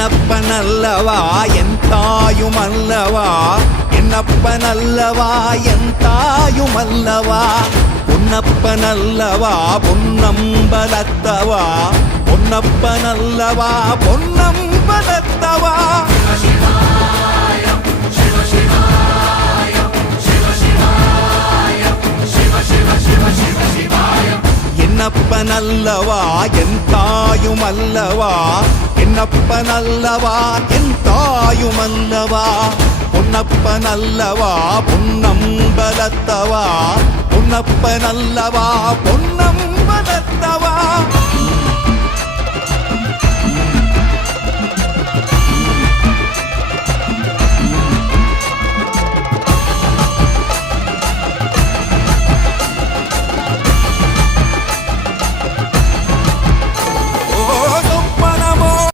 என்னப்பனல்லவா என் தாயுமல்லவா, என்னப்பனல்லவா என் தாயுமல்லவா, பொன்னப்பனல்லவா பொன்னம்பலத்தவா, பொன்னப்பனல்லவா பொன்னம்பலத்தவா. என்னப்பனல்லவா என் தாயுமல்லவா, என்னப்பனல்லவா என் தாயுமல்லவா, பொன்னப்பனல்லவா பொன்னம்பலத்தவா, பொன்னப்பனல்லவா பொன்னம்பலத்தவா.